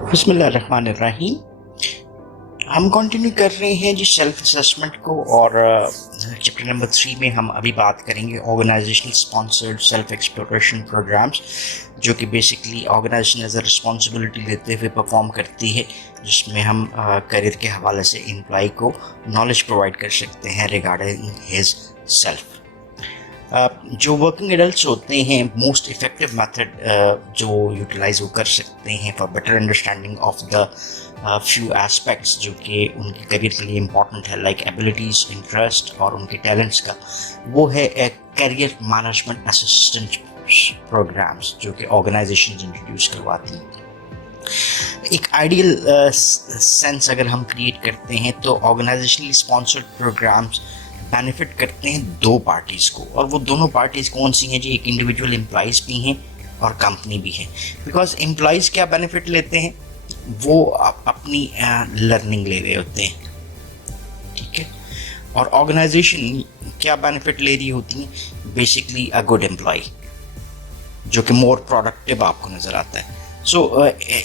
बिस्मिल्लाहिर्रहमानिर्रहीम। हम कंटिन्यू कर रहे हैं जी सेल्फ असेसमेंट को, और चैप्टर नंबर 3 में हम अभी बात करेंगे organisational sponsored self exploration programmes, जो कि basically organisation as a responsibility लेते हुए परफॉर्म करती है, जिसमें हम करियर के हवाले से एम्प्लॉय को नॉलेज प्रोवाइड कर सकते हैं रिगार्डिंग हिज सेल्फ। जो वर्किंग एडल्ट्स होते हैं, मोस्ट इफ़ेक्टिव मेथड जो यूटिलाइज वो कर सकते हैं for better understanding of the few aspects जो कि उनके करियर के लिए इम्पॉर्टेंट है, लाइक एबिलिटीज़, इंटरेस्ट और उनके टैलेंट्स का, वो है एक करियर मैनेजमेंट असिस्टेंट प्रोग्राम्स जो कि ऑर्गेनाइजेशन इंट्रोड्यूस करवाती हैं। एक आइडियल सेंस अगर हम क्रिएट करते हैं तो ऑर्गेनाइजेशनली स्पॉन्सर्ड प्रोग्राम्स बेनिफिट करते हैं दो पार्टीज़ को, और वो दोनों पार्टीज़ कौन सी हैं जी? एक इंडिविजुअल एम्प्लॉइज़ भी हैं और कंपनी भी है। बिकॉज एम्प्लॉइज़ क्या बेनिफिट लेते हैं? वो अपनी लर्निंग ले रहे होते हैं, ठीक है। और ऑर्गेनाइजेशन क्या बेनिफिट ले रही होती है? बेसिकली अ गुड एम्प्लॉय जो कि मोर प्रोडक्टिव आपको नज़र आता है।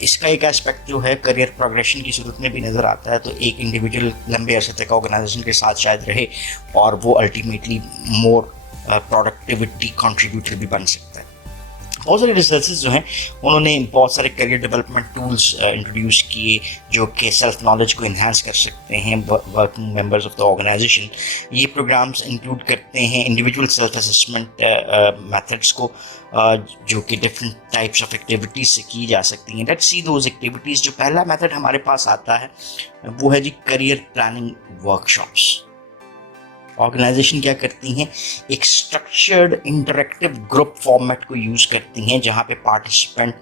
इसका एक एस्पेक्ट जो है करियर प्रोग्रेशन की सूरत में भी नज़र आता है। तो एक इंडिविजुअल लंबे अरसे तक ऑर्गेनाइजेशन के साथ शायद रहे और वो अल्टीमेटली मोर प्रोडक्टिविटी कंट्रीब्यूटर भी बन सकता है। बहुत सारे रिसर्चेस जो हैं उन्होंने बहुत सारे करियर डेवलपमेंट टूल्स इंट्रोड्यूस किए जो कि सेल्फ नॉलेज को इन्हांस कर सकते हैं working members of the organisation. ये प्रोग्राम्स इंक्लूड करते हैं इंडिविजुअल सेल्फ असेसमेंट मेथड्स को, जो कि डिफरेंट टाइप्स ऑफ एक्टिविटीज़ से की जा सकती हैं। Let's see those activities. जो पहला मेथड हमारे पास आता है वो है जी करियर प्लानिंग वर्कशॉप्स। ऑर्गेनाइजेशन क्या करती हैं? एक स्ट्रक्चर्ड इंटरेक्टिव ग्रुप फॉर्मेट को यूज़ करती हैं, जहाँ पे पार्टिसिपेंट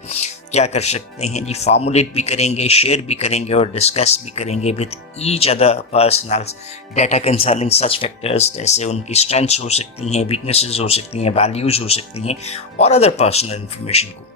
क्या कर सकते हैं जी? फॉर्मुलेट भी करेंगे, शेयर भी करेंगे और डिस्कस भी करेंगे with each other personals data concerning such factors, जैसे उनकी स्ट्रेंथ्स हो सकती हैं, वीकनेसेस हो सकती हैं, वैल्यूज़ हो सकती हैं और अदर पर्सनल इंफॉर्मेशन को।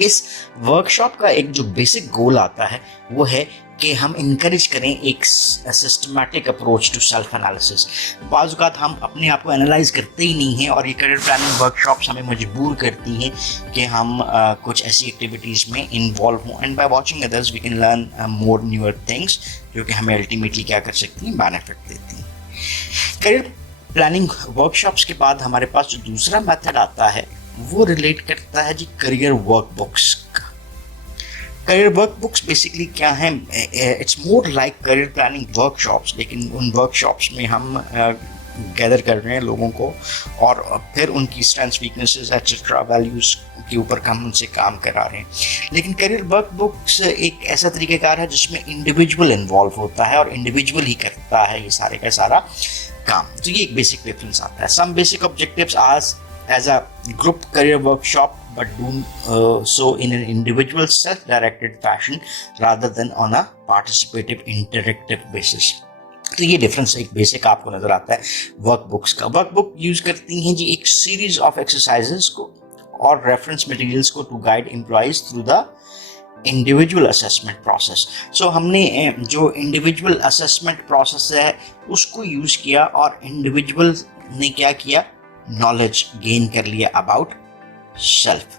इस वर्कशॉप का एक जो बेसिक गोल आता है वो है कि हम इनकरेज करें एक systematic approach to self analysis. बाज़ औक़ात हम अपने आप को एनालाइज करते ही नहीं हैं, और ये करियर प्लानिंग वर्कशॉप्स हमें मजबूर करती हैं कि हम कुछ ऐसी एक्टिविटीज़ में इन्वॉल्व हों, and by watching others we can learn more newer things जो कि हमें अल्टीमेटली क्या कर सकती हैं? बेनिफिट देती हैं। करियर प्लानिंग वर्कशॉप्स के बाद हमारे पास जो दूसरा मेथड आता है वो रिलेट करता है जी करियर वर्कबुक्स का। करियर वर्कबुक्स बेसिकली क्या है? It's more like career planning workshops, लेकिन उन वर्कशॉप्स में हम गैदर कर रहे हैं लोगों को और फिर उनकी स्ट्रेंथ्स, वीकनेसेस एटसेट्रा, वैल्यूज़ के ऊपर हम उनसे काम करा रहे हैं। लेकिन करियर वर्कबुक्स एक ऐसा तरीक़ाकार है जिसमें इंडिविजुअल इन्वॉल्व होता है और इंडिविजुअल ही करता है ये सारे का सारा काम। तो ये एक बेसिक डिफरेंस आता है। Some basic objectives as a group career workshop, but do so in an individual self-directed fashion rather than on a participative interactive basis। तो ये डिफरेंस एक बेसिक आपको नजर आता है वर्कबुक्स का। वर्कबुक यूज करती हैं जी एक सीरीज ऑफ एक्सरसाइजेस को और रेफरेंस मटेरियल्स को to guide employees through the individual assessment process. So हमने जो इंडिविजुअल असेसमेंट प्रोसेस है उसको यूज किया और इंडिविजुअल ने क्या किया? नॉलेज गेन कर लिया अबाउट सेल्फ।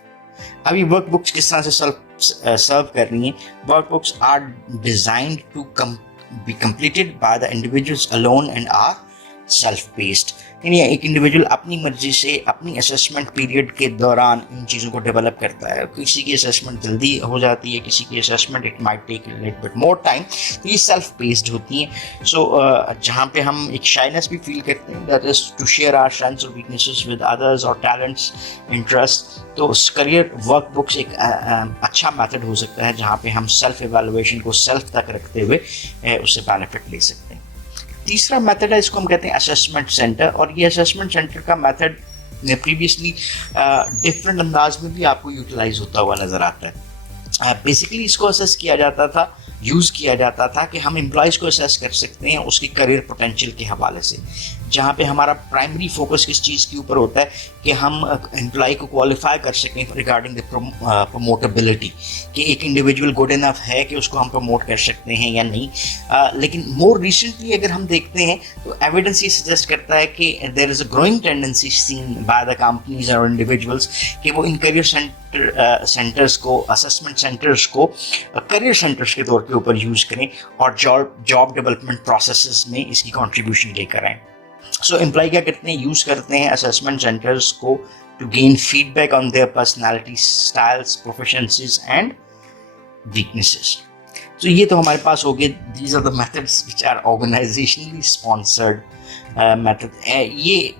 अभी वर्कबुक्स किस तरह से सर्व कर रही हैं? Workbooks are designed to be completed by the individuals alone and are self based. यानी एक इंडिविजुअल अपनी मर्जी से अपनी असेसमेंट पीरियड के दौरान इन चीज़ों को डेवलप करता है। किसी की असेसमेंट जल्दी हो जाती है, किसी की assessment it might take a little bit more time. तो ये सेल्फ बेस्ड होती हैं। जहाँ पे हम एक शाइनेस भी फील करते हैं, that is to share our strengths और वीकनेसेस विद अदर्स और टैलेंट्स, इंटरेस्ट। तो करियर वर्कबुक्स एक अच्छा मेथड हो सकता है जहाँ पे हम सेल्फ एवेलुएशन को सेल्फ तक रखते हुए उससे बेनिफिट ले सकते हैं। तीसरा मेथड है, इसको हम कहते हैं असेसमेंट सेंटर, और ये असेसमेंट सेंटर का मेथड प्रीवियसली डिफरेंट अंदाज में भी आपको यूटिलाइज होता हुआ नज़र आता है। बेसिकली इसको असेस किया जाता था, यूज़ किया जाता था कि हम एम्प्लॉयज़ को असेस कर सकते हैं उसकी करियर पोटेंशियल के हवाले से, जहाँ पे हमारा प्राइमरी फोकस किस चीज़ के ऊपर होता है कि हम एम्प्लॉय को क्वालिफाई कर सकें रिगार्डिंग द प्रमोटेबिलिटी, कि एक इंडिविजुअल गुड इनफ है कि उसको हम प्रमोट कर सकते हैं या नहीं। लेकिन मोर रिसेंटली अगर हम देखते हैं तो एविडेंस ये सजेस्ट करता है कि there is a growing tendency seen by the companies और इंडिविजुअल्स कि वो इन करियर सेंटर्स को, असेसमेंट सेंटर्स को करियर सेंटर्स के तौर के ऊपर यूज़ करें और जॉब डेवलपमेंट प्रोसेसेस में इसकी कंट्रीब्यूशन लेकर आएँ। सो एम्प्लॉय क्या करते हैं, यूज़ करते हैं असेसमेंट सेंटर्स को to gain feedback on their personality styles, proficiencies and weaknesses. तो ये तो हमारे पास हो गए, these are the methods which are organisationally sponsored method. ये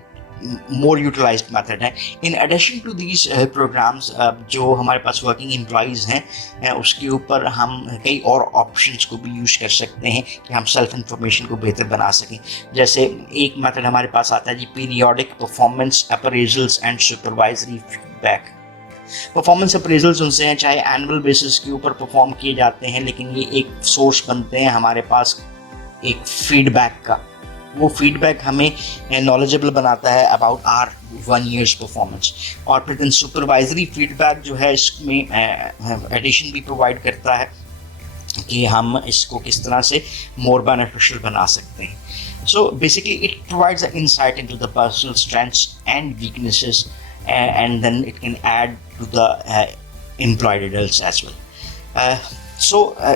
मोर यूटिलाइज्ड मेथड है। In addition to these programmes, जो हमारे पास वर्किंग एम्प्लॉयज़ हैं उसके ऊपर हम कई और ऑप्शंस को भी यूज़ कर सकते हैं कि हम सेल्फ इंफॉर्मेशन को बेहतर बना सकें। जैसे एक मेथड हमारे पास आता है जी, periodic performance appraisals and supervisory feedback. Performance appraisals उनसे हैं चाहे एनुअल बेसिस के ऊपर परफॉर्म किए जाते हैं, लेकिन ये एक सोर्स बनते हैं हमारे पास एक फीडबैक का। वो फीडबैक हमें नॉलेजेबल बनाता है अबाउट आर 1 ईयर्स परफॉर्मेंस। और फिर दिन सुपरवाइजरी फीडबैक जो है इसमें एडिशन भी प्रोवाइड करता है कि हम इसको किस तरह से मोर बेनिफिशियल बना सकते हैं। So basically it provides a insight into the personal strengths and weaknesses and then it can add to the employed adults as well.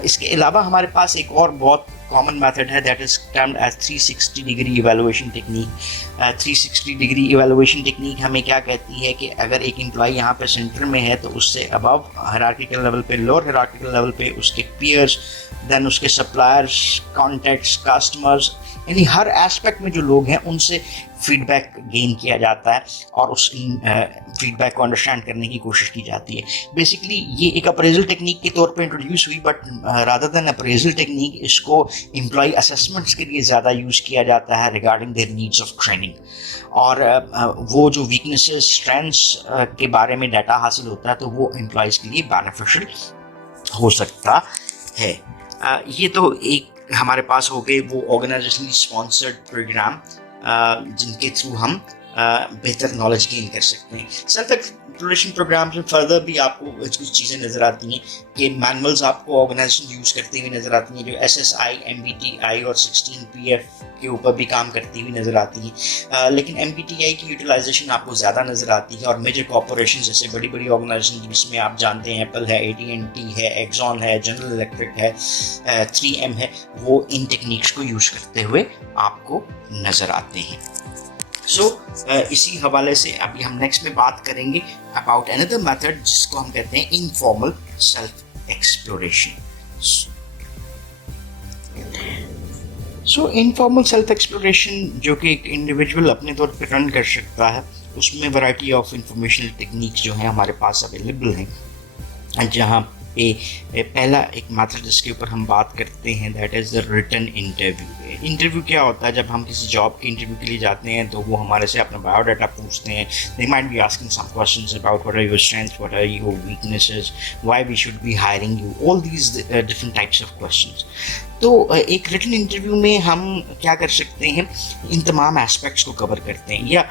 इसके अलावा हमारे पास एक और बहुत कॉमन मेथड है, that is termed as 360 degree evaluation technique. 360 degree evaluation technique हमें क्या कहती है कि अगर एक एम्प्लॉय यहाँ पे सेंटर में है तो उससे अबव हायरार्किकल लेवल पे, लोअर हायरार्किकल लेवल पे उसके पीयर्स, देन उसके सप्लायर्स, कॉन्टैक्ट्स, कस्टमर्स, यानी हर एस्पेक्ट में जो लोग हैं उनसे फीडबैक गेन किया जाता है और उस फीडबैक को अंडरस्टैंड करने की कोशिश की जाती है। बेसिकली ये एक अप्रेजल टेक्निक के तौर पे इंट्रोड्यूस हुई, but rather than appraisal technique इसको एम्प्लॉय असेसमेंट्स के लिए ज़्यादा यूज़ किया जाता है regarding their needs of training. और वो जो वीकनेसेस, स्ट्रेंथ्स के बारे में डाटा हासिल होता है तो वो एम्प्लॉयज़ के लिए बेनिफिशियल हो सकता है। ये तो एक हमारे पास हो गए वो ऑर्गेनाइजेशनली स्पॉन्सर्ड प्रोग्राम जिनके थ्रू हम बेहतर नॉलेज गेन कर सकते हैं। सेल्फ एक्सप्लोरेशन प्रोग्राम में फर्दर भी आपको कुछ चीज़ें नज़र आती हैं कि मैनुअल्स आपको ऑर्गेनाइजेशन यूज़ करती हुई नज़र आती हैं, जो SSI, MBTI और 16PF के ऊपर भी काम करती हुई नज़र आती हैं। लेकिन MBTI की यूटिलाइजेशन आपको ज़्यादा नज़र आती है और मेजर कॉर्पोरेशन जैसे बड़ी बड़ी ऑर्गेनाइजेशन जिसमें आप जानते हैं एप्पल है, AT&T है, एक्सॉन है, जनरल इलेक्ट्रिक है, 3M है, वो इन टेक्निक्स को यूज़ करते हुए आपको नज़र आते हैं। इसी हवाले से अभी हम नेक्स्ट में बात करेंगे अबाउट अनदर मेथड जिसको हम कहते हैं informal self exploration. Informal self exploration जो कि एक इंडिविजुअल अपने तौर पर रन कर सकता है, उसमें वैरायटी ऑफ इंफॉर्मेशनल टेक्निक्स जो हैं हमारे पास अवेलेबल हैं। जहाँ पे पहला एक मेथड जिसके ऊपर हम बात करते हैं that is the written interview. Interview क्या होता है, जब हम किसी जॉब के इंटरव्यू के लिए जाते हैं तो वो हमारे से अपना बायोडाटा पूछते हैं। They might be asking some questions about what are your strengths, what are your weaknesses, why we should be hiring you, all these different types of questions. तो एक रिटन इंटरव्यू में हम क्या कर सकते हैं, इन तमाम एस्पेक्ट्स को कवर करते हैं। या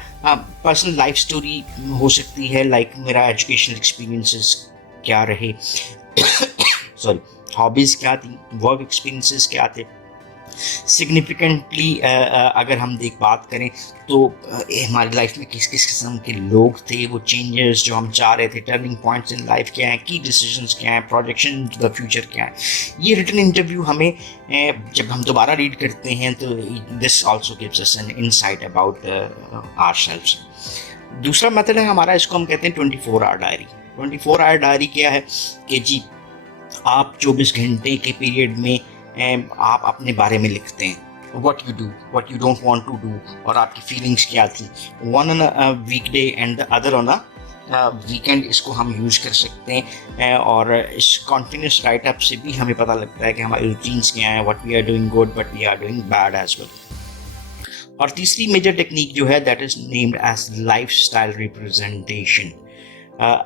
पर्सनल लाइफ स्टोरी हो सकती है, लाइक मेरा एजुकेशनल एक्सपीरियंसेस क्या रहे, सॉरी, हॉबीज़ क्या थी, वर्क एक्सपीरियंसेस क्या थे। सिग्निफिकेंटली अगर हम बात करें तो हमारी लाइफ में किस किस किस्म के लोग थे, वो चेंजेस जो हम चाह रहे थे, टर्निंग पॉइंट्स इन लाइफ क्या हैं, की डिसीजंस क्या हैं, प्रोजेक्शन टू द फ्यूचर क्या है। ये रिटन इंटरव्यू हमें जब हम दोबारा रीड करते हैं तो this also gives us an insight about ourselves. दूसरा मेथड है हमारा, इसको हम कहते हैं 24 आवर डायरी। 24 आवर डायरी क्या है कि जी आप 24 घंटे के पीरियड में आप अपने बारे में लिखते हैं, what you do, what you don't want to do, और आपकी फीलिंग्स क्या थी। One on a weekday and the other on a weekend इसको हम यूज़ कर सकते हैं। और इस कॉन्टिन्यूस राइटअप से भी हमें पता लगता है कि हमारी रूटीन्स क्या हैं, what we are doing good, what we are doing bad as well. और तीसरी मेजर टेक्निक जो है that is named as lifestyle representation,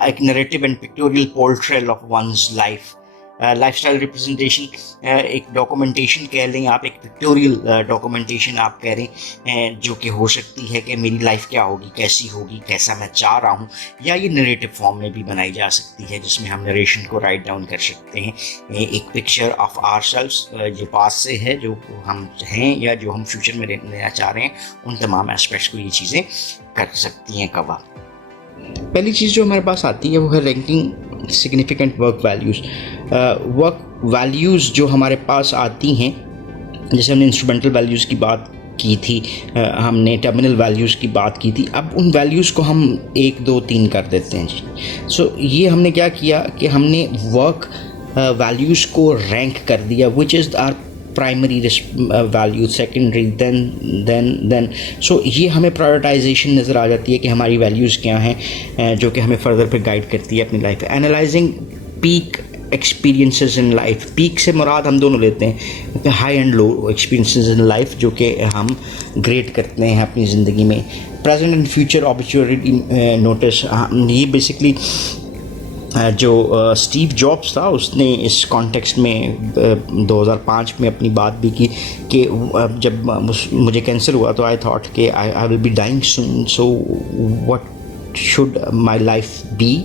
एक narrative and pictorial portrayal of one's life. Lifestyle representation एक डॉक्यूमेंटेशन कह लें आप, एक पिक्टोरियल डॉक्यूमेंटेशन आप कह रहे हैं, जो कि हो सकती है कि मेरी लाइफ क्या होगी, कैसी होगी, कैसा मैं चाह रहा हूँ, या ये नरेटिव फॉर्म में भी बनाई जा सकती है जिसमें हम नरेशन को राइट डाउन कर सकते हैं। एक पिक्चर ऑफ आवरसेल्व्स जो पास से है, जो हम हैं या जो हम फ्यूचर में लेना चाह रहे हैं, उन तमाम एस्पेक्ट्स को ये चीज़ें कर सकती हैं कवर। पहली चीज़ जो हमारे पास आती है वो है ranking significant work values. Work values जो हमारे पास आती हैं, जैसे हमने इंस्ट्रूमेंटल वैल्यूज़ की बात की थी, हमने टर्मिनल वैल्यूज़ की बात की थी, अब उन वैल्यूज़ को हम 1 2 3 कर देते हैं जी। सो ये हमने क्या किया कि हमने वर्क वैल्यूज़ को रैंक कर दिया, which is our primary value, secondary, then so ये हमें प्रायोरिटाइजेशन नज़र आ जाती है कि हमारी वैल्यूज़ क्या हैं, जो कि हमें फर्दर पे गाइड करती है अपनी life. Analysing peak experiences in life, peak से मुराद हम दोनों लेते हैं high and low experiences in life जो कि हम ग्रेड करते हैं अपनी ज़िंदगी में। Present and future opportunity notice, ये बेसिकली जो स्टीव जॉब्स था उसने इस कॉन्टेक्स्ट में 2005 में अपनी बात भी की कि जब मुझे कैंसर हुआ तो आई थॉट कि I will be dying soon, so what should my life be,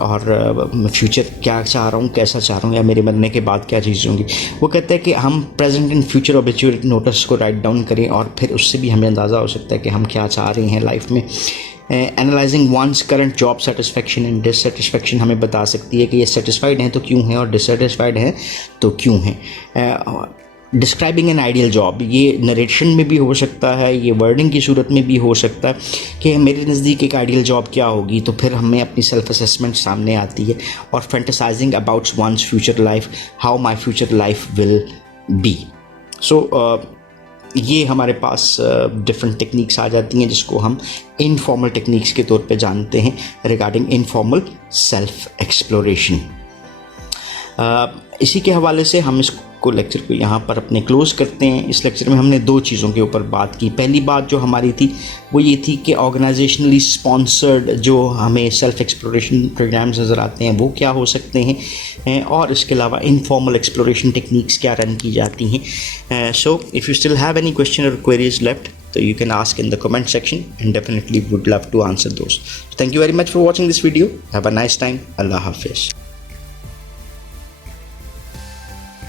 और फ्यूचर क्या चाह रहा हूँ, कैसा चाह रहा हूँ, या मेरे मरने के बाद क्या चीज़ें होंगी। वो कहते हैं कि हम present and future opportunity notice को राइट डाउन करें और फिर उससे भी हमें अंदाज़ा हो सकता है कि हम क्या चाह रहे हैं लाइफ में। Analysing one's current job satisfaction and dissatisfaction हमें बता सकती है कि ये सेटिस्फाइड हैं तो क्यों हैं और डिससेटिस्फाइड हैं तो क्यों हैं। डिस्क्राइबिंग एन आइडियल जॉब, ये नरेशन में भी हो सकता है, ये वर्डिंग की सूरत में भी हो सकता है कि मेरे नज़दीक एक आइडियल जॉब क्या होगी, तो फिर हमें अपनी सेल्फ असेसमेंट सामने आती है। और fantasising about one's future life, how my future life will be. So ये हमारे पास डिफरेंट टेक्निक्स आ जाती हैं जिसको हम इनफॉर्मल टेक्निक्स के तौर पे जानते हैं रिगार्डिंग इनफॉर्मल सेल्फ एक्सप्लोरेशन। इसी के हवाले से हम इसको लेक्चर को यहाँ पर अपने क्लोज़ करते हैं। इस लेक्चर में हमने 2 चीज़ों के ऊपर बात की। पहली बात जो हमारी थी वो ये थी कि ऑर्गेनाइजेशनली स्पॉन्सर्ड जो हमें सेल्फ एक्सप्लोरेशन प्रोग्राम्स नज़र आते हैं वो क्या हो सकते हैं, और इसके अलावा इनफॉर्मल एक्सप्लोरेशन टेक्निक्स क्या रन की जाती हैं। So if you still have any question or queries left, so you can ask in the comment section and definitely would love to answer those. Thank you very much for watching this video. Have a nice time. Allah Hafiz.